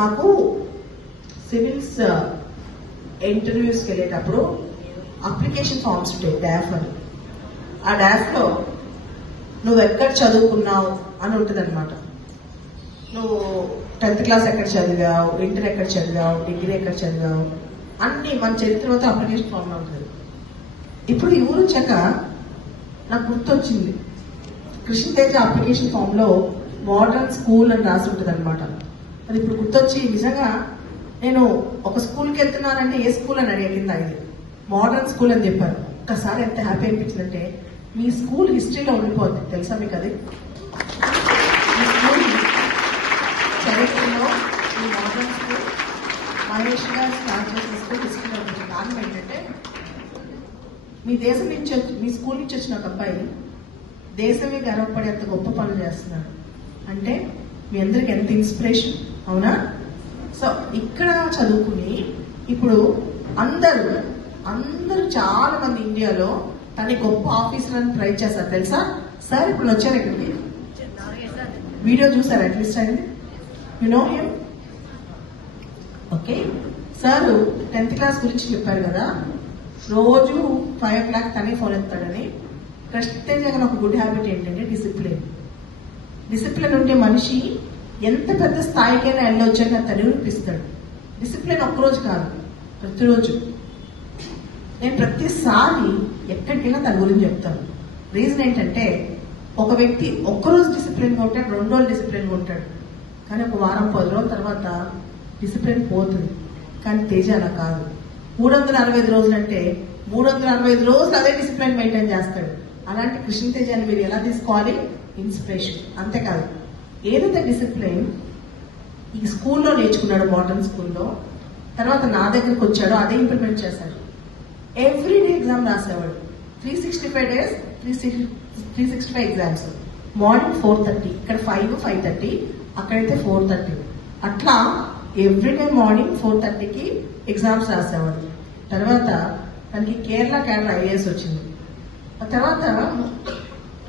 మాకు సివిల్స్ ఇంటర్వ్యూస్కి వెళ్ళేటప్పుడు application forms ఉంటాయి, డాఫ్ అని. ఆ డాఫ్లో నువ్వు ఎక్కడ చదువుకున్నావు అని ఉంటుంది అనమాట. నువ్వు 10th క్లాస్ ఎక్కడ చదివావు, ఇంటర్ ఎక్కడ చదివావు, డిగ్రీ ఎక్కడ చదివావు అన్ని మన చరిత్రతో అప్లికేషన్ ఫామ్లో ఉంటుంది. ఇప్పుడు ఈ ఊరు వచ్చాక నాకు గుర్తొచ్చింది, కృష్ణతేజ అప్లికేషన్ ఫామ్లో మోడర్న్ స్కూల్ అని రాసి ఉంటుంది అనమాట. అది ఇప్పుడు గుర్తొచ్చి నిజంగా నేను ఒక స్కూల్కి వెళ్తున్నానంటే ఏ స్కూల్ అని అడిగింది, ఇది మోడర్న్ స్కూల్ అని చెప్పారు. ఒక్కసారి ఎంత హ్యాపీ అనిపించిందంటే మీ స్కూల్ హిస్టరీలో ఉండిపోద్ది, తెలుసా మీకు అది? మీ స్కూల్ చరిత్రలో ఈ మోడర్న్ స్కూల్ మహేష్ గారు స్టార్ట్ చేసిన స్కూల్ హిస్టరీలో ఉంటుంది. కారణం ఏంటంటే మీ దేశం నుంచి మీ స్కూల్ నుంచి వచ్చిన ఒక అబ్బాయి దేశమే గర్వపడేంత గొప్ప పనులు చేస్తున్నాడు అంటే మీ అందరికి ఎంత ఇన్స్పిరేషన్, అవునా? సో ఇక్కడ చదువుకుని ఇప్పుడు అందరూ చాలా మంది ఇండియాలో తన గొప్ప ఆఫీసర్ అని ట్రై చేస్తారు, తెలుసా? సార్ ఇప్పుడు వచ్చారు ఇక్కడికి, వీడియో చూసారు అట్లీస్ట్ అండి, you know him? Okay, sir 10th class గురించి చెప్పారు కదా, రోజు 5 o'clock తనే ఫోన్ ఎత్తాడని. కృష్ణతేజ గారు ఒక గుడ్ హ్యాబిట్ ఏంటంటే డిసిప్లిన్ ఉంటే మనిషి ఎంత పెద్ద స్థాయికైనా వెళ్ళొచ్చని తను నిరూపిస్తాడు. డిసిప్లిన్ ఒక్కరోజు కాదు, ప్రతిరోజు. నేను ప్రతిసారి ఎక్కడికైనా తన గురించి చెప్తాను. రీజన్ ఏంటంటే ఒక వ్యక్తి ఒక్కరోజు డిసిప్లిన్గా ఉంటాడు, 2 రోజులు డిసిప్లిన్గా ఉంటాడు, కానీ ఒక వారం 10 రోజుల తర్వాత డిసిప్లిన్ పోతుంది. కానీ తేజ అలా కాదు, 365 రోజులు అంటే 365 రోజులు అదే డిసిప్లిన్ మెయింటైన్ చేస్తాడు. అలాంటి కృష్ణతేజాన్ని మీరు ఎలా తీసుకోవాలి? ఇన్స్పిరేషన్. అంతేకాదు, ఏదైతే డిసిప్లిన్ ఈ స్కూల్లో నేర్చుకున్నాడు, మోడర్న్ స్కూల్లో, తర్వాత నా దగ్గరకు వచ్చాడో అదే ఇంప్లిమెంట్ చేశాడు. ఎవ్రీడే ఎగ్జామ్ రాసేవాడు, 365 days 365 ఎగ్జామ్స్. మార్నింగ్ 4:30, ఇక్కడ 5:30, అక్కడైతే 4:30. అట్లా ఎవ్రీడే మార్నింగ్ 4:30కి ఎగ్జామ్స్ రాసేవాడు. తర్వాత తనకి కేరళ క్యాడర్ ఐఏఎస్ వచ్చింది. ఆ తర్వాత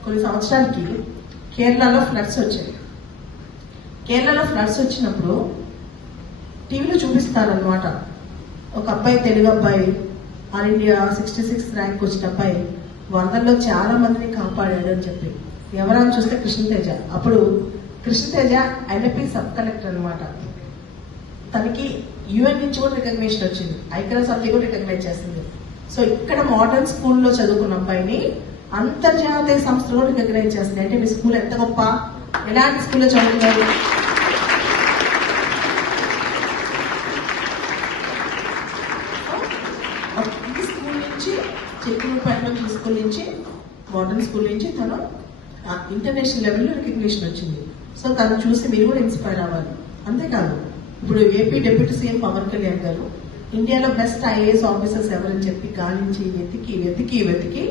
కొన్ని సంవత్సరాలకి కేరళలో ఫ్లడ్స్ వచ్చాయి. కేరళలో ఫ్లడ్స్ వచ్చినప్పుడు టీవీలో చూపిస్తారనమాట, ఒక అబ్బాయి, తెలుగు అబ్బాయి, ఆల్ ఇండియా 66th ర్యాంక్ వచ్చిన అబ్బాయి వరదల్లో చాలా మందిని కాపాడాడు అని చెప్పి. ఎవరని చూస్తే కృష్ణతేజ. అప్పుడు కృష్ణతేజ NP సబ్ కలెక్టర్ అనమాట. తనకి UN నుంచి కూడా రికగ్నేషన్ వచ్చింది, ఐక్యరాజ్య కూడా రికగ్నైజ్ చేస్తుంది. సో ఇక్కడ మోడర్న్ స్కూల్లో చదువుకున్న అబ్బాయిని అంతర్జాతీయ సంస్థలు కూడా రికగ్నైజ్ చేస్తుంది. అంటే మీ స్కూల్ ఎంత గొప్ప, ఎలాంటి స్కూల్లో చదువుతున్నారు? ఈ స్కూల్ నుంచి, చెక్కుపట్నం స్కూల్ నుంచి, మోడర్న్ స్కూల్ నుంచి తను ఇంటర్నేషనల్ లెవెల్లో రికగ్నిషన్ వచ్చింది. సో తను చూసి మీరు కూడా ఇన్స్పైర్ అవ్వాలి. అంతేకాదు, ఇప్పుడు AP deputy CM Pawan Kalyan గారు ఇండియాలో బెస్ట్ IAS ఆఫీసర్స్ ఎవరని చెప్పి గాలించి వెతికి